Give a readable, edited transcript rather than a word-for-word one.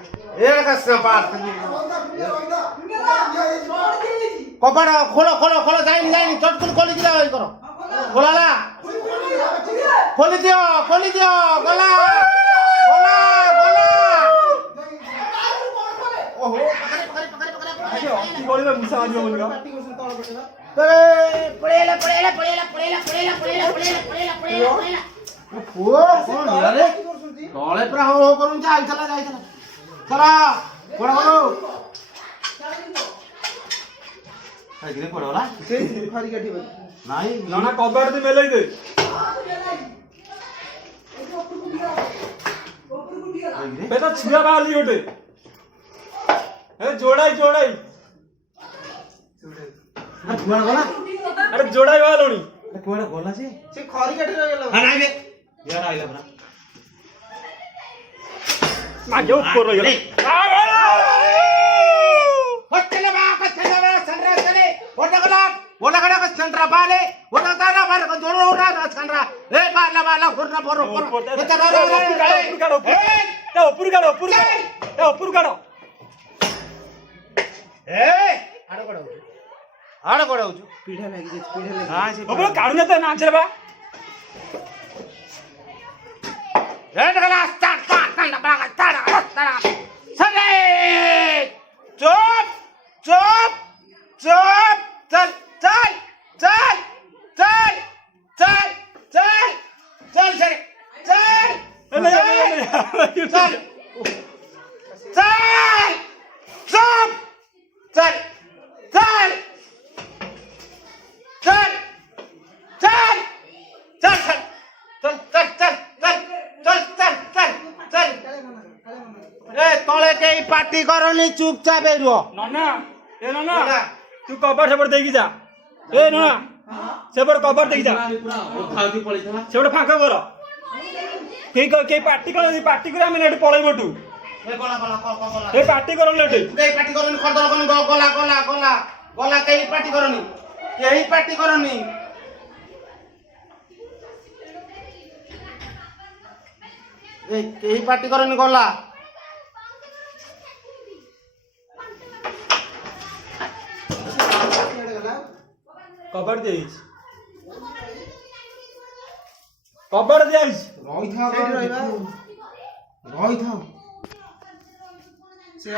एक पार कपड़ा खोलो खोलो खोलो जाइनी जाइनी चटकुल खोली दिया करो खोलाला खोली दियो गला गला गला ओहो की गोली में मुसा आजो बोल रहा पड़ेला ओ कौन यारे तळे पुरा हो करून जायला चला कोण करू काय गिरे पडवला ते फारी गाठी बघ नाही ना कबर दे मेले दे बेटा छिया वाली होटे ए जोड़ाई कोण गला अरे जोड़ाई वालोनी कोण गला से से खारी गाठी गेला हा नाही बे यार आइला बरा मागे ऊपर रह गेला चले संरा चले ओटा गला का संरा बाले ओटा तारा बार का जोरो ओटा संरा ए बाला फुरना फरो ऊपर काढो ए आड़ कोड़ा होचु पीढ़ा लागी पीढ़ा हां से बाबा काढून येत ना आमच्या बा रेड गला स्टार्ट चले चुप चल तले कई पार्टी करनी चुपचाप नन्ना ए नन्ना तू कबर सेपट देकी जा ए नन्ना सेपट कबर देकी जा खाउती पळितला सेपट फांका कर के पार्टी कर आमे नेट पळै बटू ए गला ए पार्टी कर लेट कई पार्टी करनी खदर करनी गला कई पार्टी करनी यही पार्टी करनी ए कई पार्टी करनी गला कबर देइस कबर देइस रही था सेठ रहिबा रही था से